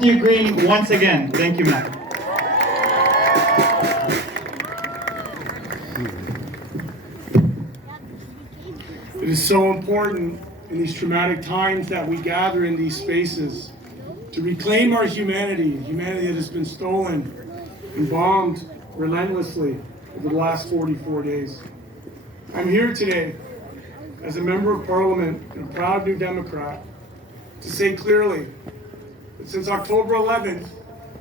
You green once again. Thank you, Matt. It is so important in these traumatic times that we gather in these spaces to reclaim our humanity, humanity that has been stolen and bombed relentlessly over the last 44 days. I'm here today as a member of Parliament and a proud New Democrat to say clearly that since October 11th,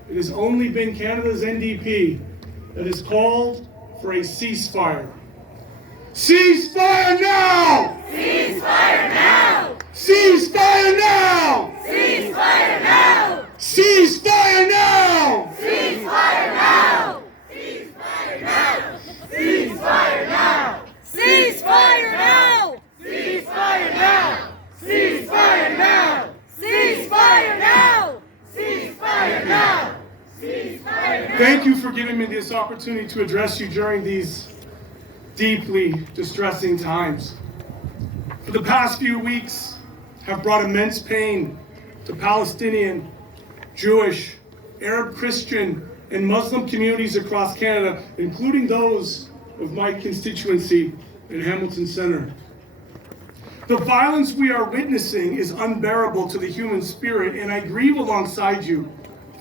it has only been Canada's NDP that has called for a ceasefire. Ceasefire now! Ceasefire now! Ceasefire now! Ceasefire now! Ceasefire now! Ceasefire now! Ceasefire now! Ceasefire now! Ceasefire now! Ceasefire now! Ceasefire now! Ceasefire now! Ceasefire now! Ceasefire now! Thank you for giving me this opportunity to address you during these deeply distressing times. For the past few weeks have brought immense pain to Palestinian, Jewish, Arab, Christian, and Muslim communities across Canada, including those of my constituency in Hamilton Centre. The violence we are witnessing is unbearable to the human spirit, and I grieve alongside you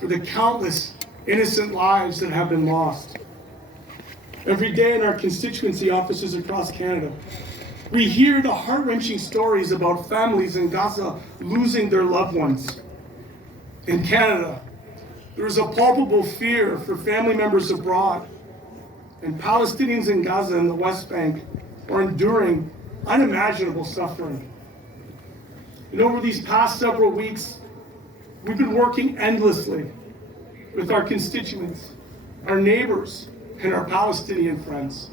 for the countless innocent lives that have been lost. Every day in our constituency offices across Canada, we hear the heart-wrenching stories about families in Gaza losing their loved ones. In Canada, there is a palpable fear for family members abroad, and Palestinians in Gaza and the West Bank are enduring unimaginable suffering. And over these past several weeks, we've been working endlessly with our constituents, our neighbors, and our Palestinian friends.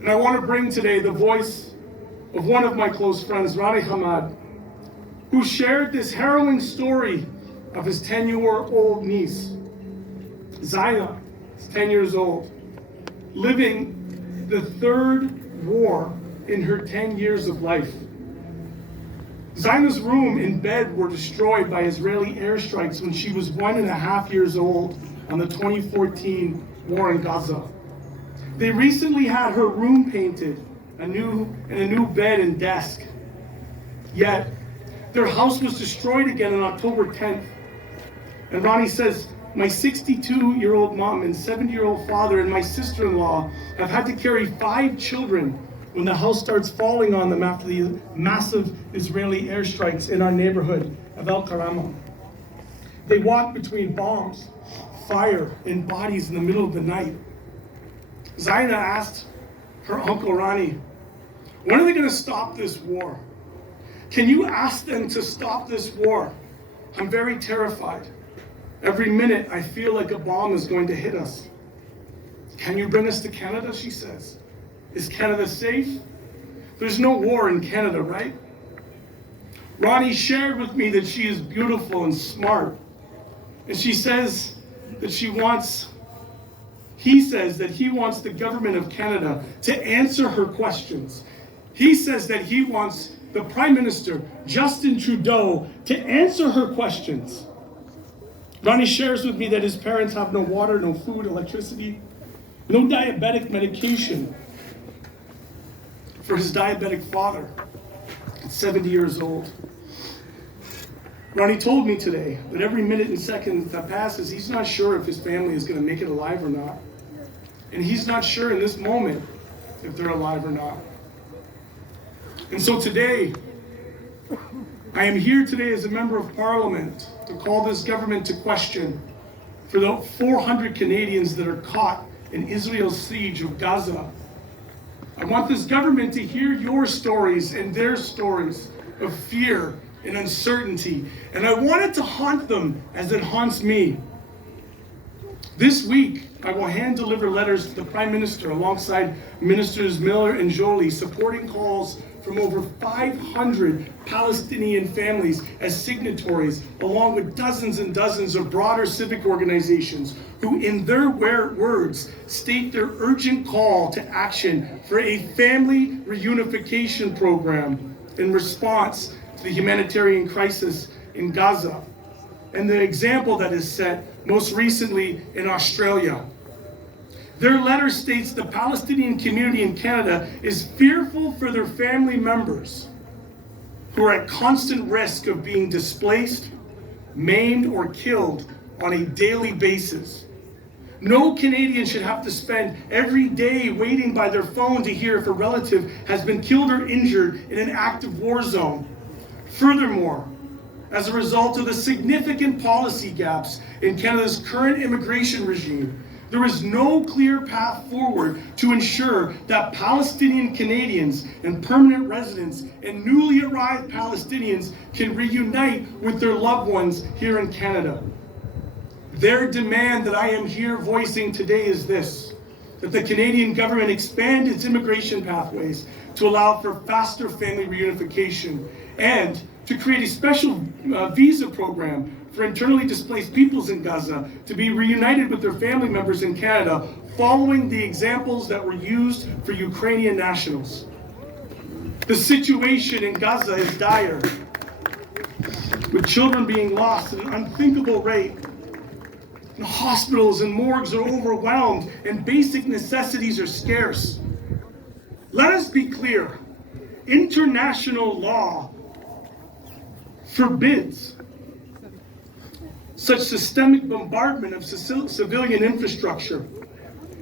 And I want to bring today the voice of one of my close friends, Rani Hamad, who shared this harrowing story of his 10-year-old niece, Zaina, is 10 years old, living the third war in her 10 years of life. Zaina's room and bed were destroyed by Israeli airstrikes when she was 1.5 years old on the 2014 war in Gaza. They recently had her room painted, a new bed and desk. Yet, their house was destroyed again on October 10th. And Ronnie says, my 62-year-old mom and 70-year-old father and my sister-in-law have had to carry 5 children when the house starts falling on them after the massive Israeli airstrikes in our neighborhood of El Karama. They walk between bombs, fire, and bodies in the middle of the night. Zaina asked her uncle Rani, when are they going to stop this war? Can you ask them to stop this war? I'm very terrified. Every minute I feel like a bomb is going to hit us. Can you bring us to Canada, she says. Is Canada safe? There's no war in Canada, right? Ronnie shared with me that she is beautiful and smart. And she says that he says that he wants the government of Canada to answer her questions. He says that he wants the Prime Minister, Justin Trudeau, to answer her questions. Ronnie shares with me that his parents have no water, no food, electricity, no diabetic medication for his diabetic father at 70 years old. Ronnie told me today that every minute and second that passes, he's not sure if his family is going to make it alive or not. And he's not sure in this moment if they're alive or not. And so today, I am here today as a member of Parliament to call this government to question for the 400 Canadians that are caught in Israel's siege of Gaza. I want this government to hear your stories and their stories of fear and uncertainty. And I want it to haunt them as it haunts me. This week, I will hand deliver letters to the Prime Minister alongside Ministers Miller and Joly, supporting calls from over 500 Palestinian families as signatories, along with dozens and dozens of broader civic organizations who, in their words, state their urgent call to action for a family reunification program in response to the humanitarian crisis in Gaza. and the example that is set most recently in Australia. Their letter states the Palestinian community in Canada is fearful for their family members who are at constant risk of being displaced, maimed, or killed on a daily basis. No Canadian should have to spend every day waiting by their phone to hear if a relative has been killed or injured in an active war zone. Furthermore, as a result of the significant policy gaps in Canada's current immigration regime, there is no clear path forward to ensure that Palestinian Canadians and permanent residents and newly arrived Palestinians can reunite with their loved ones here in Canada. Their demand that I am here voicing today is this: that the Canadian government expand its immigration pathways to allow for faster family reunification, and to create a special visa program for internally displaced peoples in Gaza to be reunited with their family members in Canada, following the examples that were used for Ukrainian nationals. The situation in Gaza is dire, with children being lost at an unthinkable rate. And hospitals and morgues are overwhelmed, and basic necessities are scarce. Let us be clear: international law forbids such systemic bombardment of civilian infrastructure.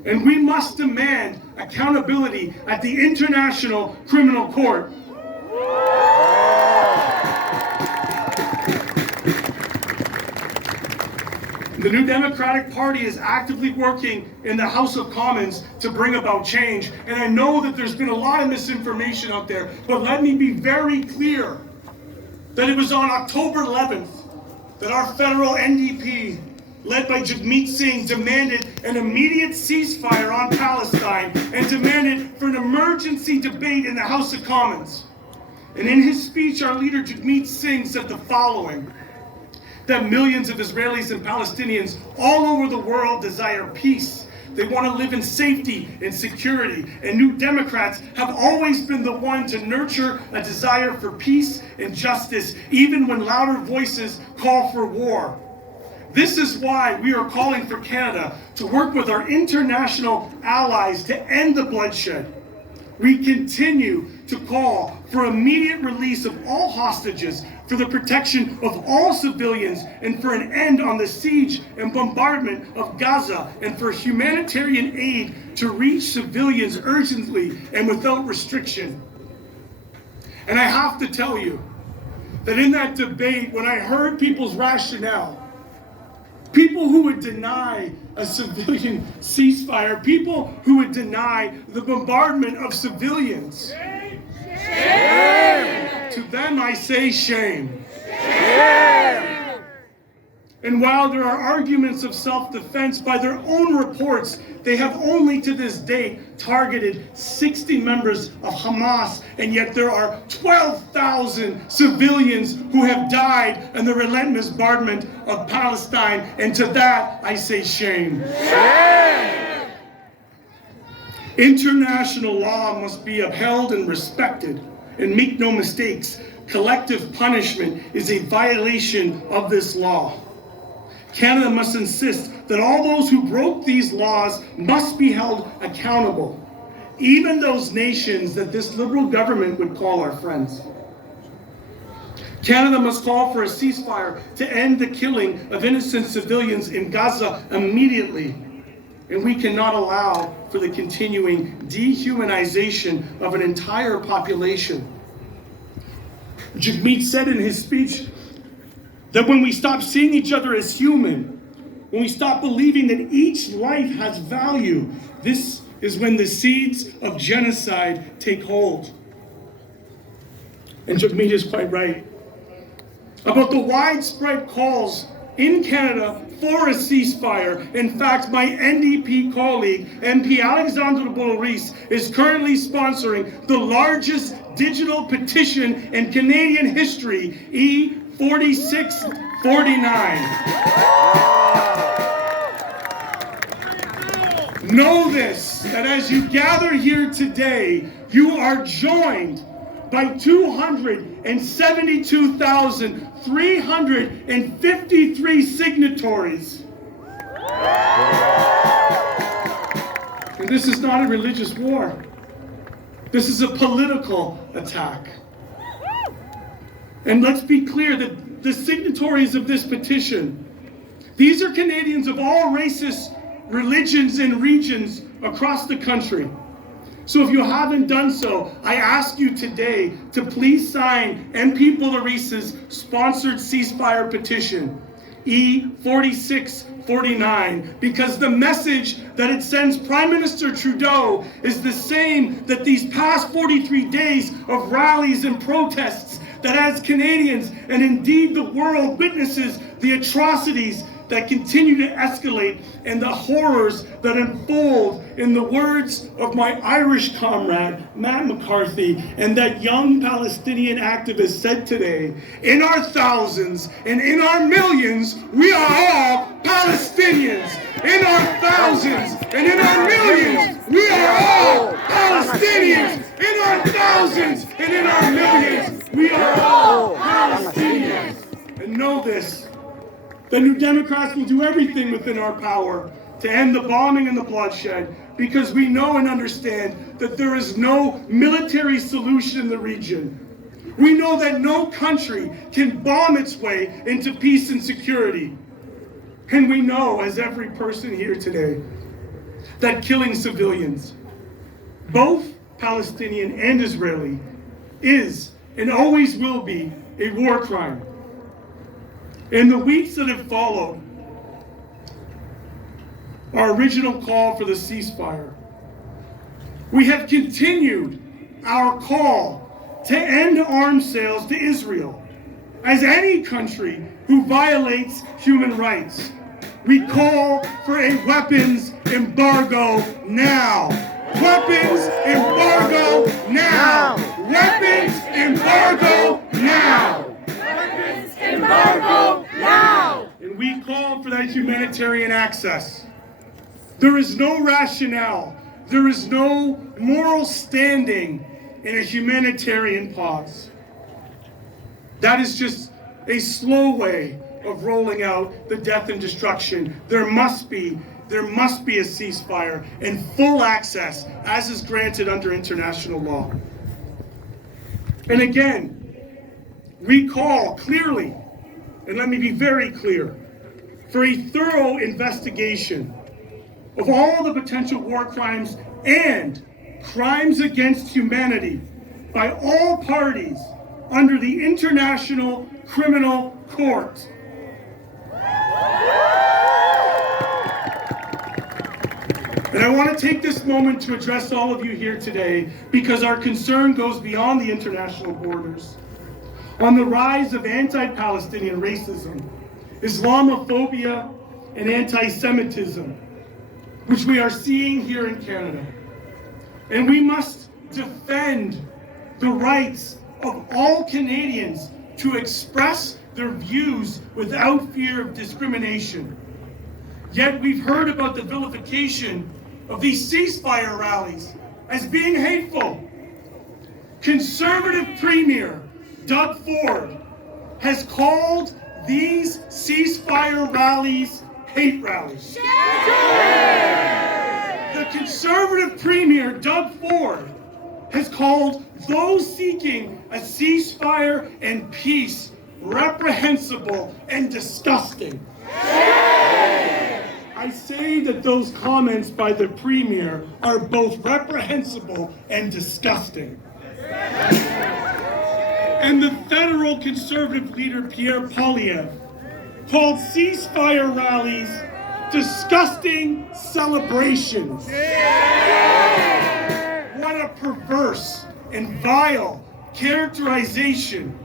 And we must demand accountability at the International Criminal Court. The New Democratic Party is actively working in the House of Commons to bring about change. And I know that there's been a lot of misinformation out there, but let me be very clear that it was on October 11th that our federal NDP, led by Jagmeet Singh, demanded an immediate ceasefire on Palestine and demanded for an emergency debate in the House of Commons. And in his speech, our leader Jagmeet Singh said the following: that millions of Israelis and Palestinians all over the world desire peace. They want to live in safety and security. And New Democrats have always been the one to nurture a desire for peace and justice, even when louder voices call for war. This is why we are calling for Canada to work with our international allies to end the bloodshed. We continue to call for immediate release of all hostages, for the protection of all civilians, and for an end on the siege and bombardment of Gaza, and for humanitarian aid to reach civilians urgently and without restriction. And I have to tell you that in that debate, when I heard people's rationale, people who would deny a civilian ceasefire, people who would deny the bombardment of civilians. Shame. To them I say shame. Shame. And while there are arguments of self-defense, by their own reports, they have only to this date targeted 60 members of Hamas, and yet there are 12,000 civilians who have died in the relentless bombardment of Palestine, and to that I say shame. Shame. International law must be upheld and respected, and make no mistakes, collective punishment is a violation of this law. Canada must insist that all those who broke these laws must be held accountable, even those nations that this liberal government would call our friends. Canada must call for a ceasefire to end the killing of innocent civilians in Gaza immediately, and we cannot allow for the continuing dehumanization of an entire population. Jagmeet said in his speech that when we stop seeing each other as human, when we stop believing that each life has value, this is when the seeds of genocide take hold. And Jagmeet is quite right about the widespread calls in Canada for a ceasefire. In fact, my NDP colleague, MP Alexandre Boulris, is currently sponsoring the largest digital petition in Canadian history, E4649. Know this, that as you gather here today, you are joined by 272,353 signatories. And this is not a religious war. This is a political attack. And let's be clear that the signatories of this petition, these are Canadians of all races, religions, and regions across the country. So if you haven't done so, I ask you today to please sign MP Polaris's sponsored ceasefire petition, E4649, because the message that it sends Prime Minister Trudeau is the same that these past 43 days of rallies and protests, that as Canadians and indeed the world witnesses the atrocities that continue to escalate and the horrors that unfold, in the words of my Irish comrade, Matt McCarthy, and that young Palestinian activist said today, in our thousands and in our millions, we are all Palestinians. In our thousands and in our millions, we are all Palestinians. In our thousands and in our millions, we are all Palestinians. And know this, the New Democrats will do everything within our power to end the bombing and the bloodshed, because we know and understand that there is no military solution in the region. We know that no country can bomb its way into peace and security. And we know, as every person here today, that killing civilians, both Palestinian and Israeli, is and always will be a war crime. In the weeks that have followed our original call for the ceasefire, we have continued our call to end arms sales to Israel. As any country who violates human rights, we call for a weapons embargo now. Weapons embargo now. Weapons embargo now. Weapons embargo now! And we call for that humanitarian access. There is no rationale, there is no moral standing in a humanitarian pause. That is just a slow way of rolling out the death and destruction. There must be a ceasefire and full access, as is granted under international law. And again, we call clearly, and let me be very clear, for a thorough investigation of all the potential war crimes and crimes against humanity by all parties under the International Criminal Court. And I want to take this moment to address all of you here today, because our concern goes beyond the international borders, on the rise of anti-Palestinian racism, Islamophobia, and anti-Semitism, which we are seeing here in Canada. And we must defend the rights of all Canadians to express their views without fear of discrimination. Yet we've heard about the vilification of these ceasefire rallies as being hateful. Conservative Premier Doug Ford has called these ceasefire rallies hate rallies. The Conservative Premier Doug Ford has called those seeking a ceasefire and peace reprehensible and disgusting. I say that those comments by the Premier are both reprehensible and disgusting. And the federal Conservative leader Pierre Poilievre called ceasefire rallies disgusting celebrations. What a perverse and vile characterization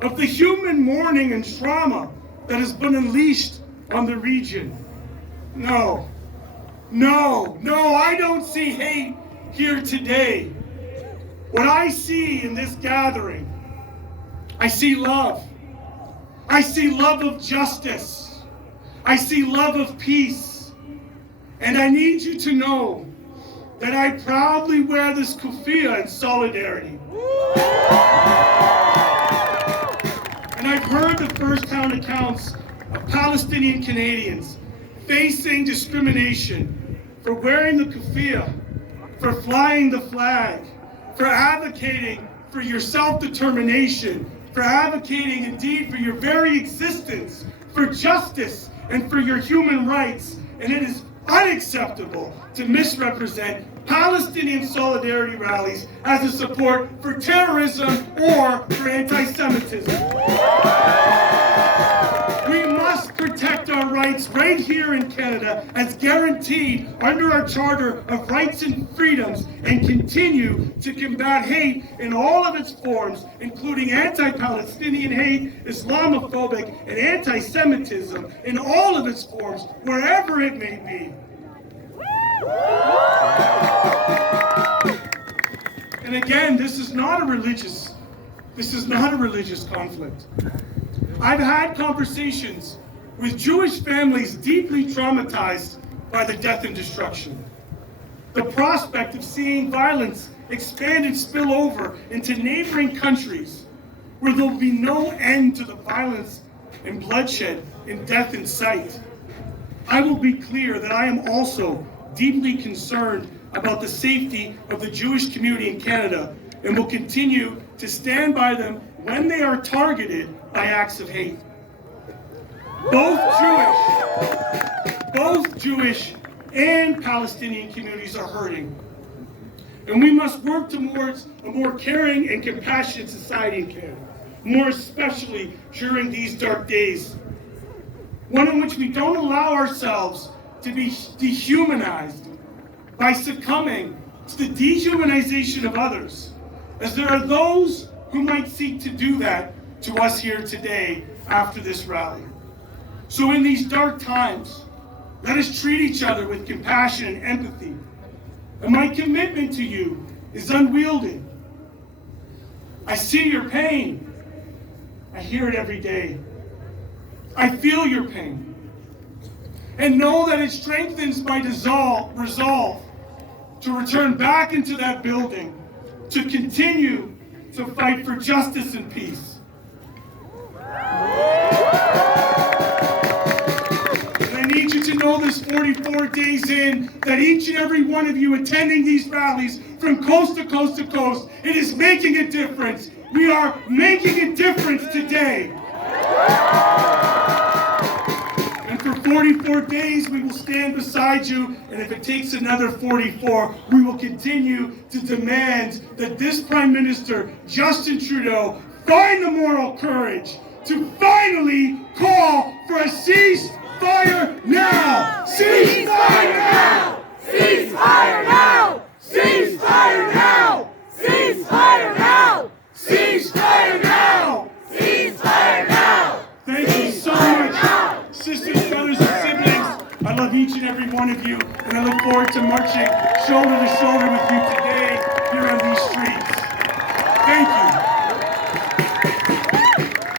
of the human mourning and trauma that has been unleashed on the region. No, I don't see hate here today. What I see in this gathering, I see love. I see love of justice. I see love of peace. And I need you to know that I proudly wear this kufiya in solidarity. I've heard the first-hand accounts of Palestinian Canadians facing discrimination for wearing the keffiyeh, for flying the flag, for advocating for your self-determination, for advocating indeed for your very existence, for justice and for your human rights. And it is unacceptable to misrepresent Palestinian solidarity rallies as a support for terrorism or for anti-Semitism. We must protect our rights right here in Canada as guaranteed under our Charter of Rights and Freedoms, and continue to combat hate in all of its forms, including anti-Palestinian hate, Islamophobic, and anti-Semitism in all of its forms, wherever it may be. And again, this is not a religious conflict. I've had conversations with Jewish families deeply traumatized by the death and destruction. The prospect of seeing violence expand and spill over into neighboring countries where there will be no end to the violence and bloodshed and death in sight. I will be clear that I am also deeply concerned about the safety of the Jewish community in Canada, and will continue to stand by them when they are targeted by acts of hate. Both Jewish and Palestinian communities are hurting. And we must work towards a more caring and compassionate society in Canada, more especially during these dark days. One in which we don't allow ourselves to be dehumanized by succumbing to the dehumanization of others, as there are those who might seek to do that to us here today after this rally. So in these dark times, let us treat each other with compassion and empathy. And my commitment to you is unwieldy. I see your pain. I hear it every day. I feel your pain. And know that it strengthens my resolve to return back into that building, to continue to fight for justice and peace. And I need you to know this 44 days in, that each and every one of you attending these rallies from coast to coast to coast, it is making a difference. We are making a difference today. And for 44 days, we will stand beside you, and if it takes another 44, we will continue to demand that this Prime Minister, Justin Trudeau, find the moral courage to finally call for a ceasefire now! Ceasefire now! Ceasefire now! Ceasefire now! Ceasefire now! Ceasefire now! Ceasefire now! Thank you so much, sisters, brothers, and siblings. I love each and every one of you, and I look forward to marching shoulder to shoulder with you today.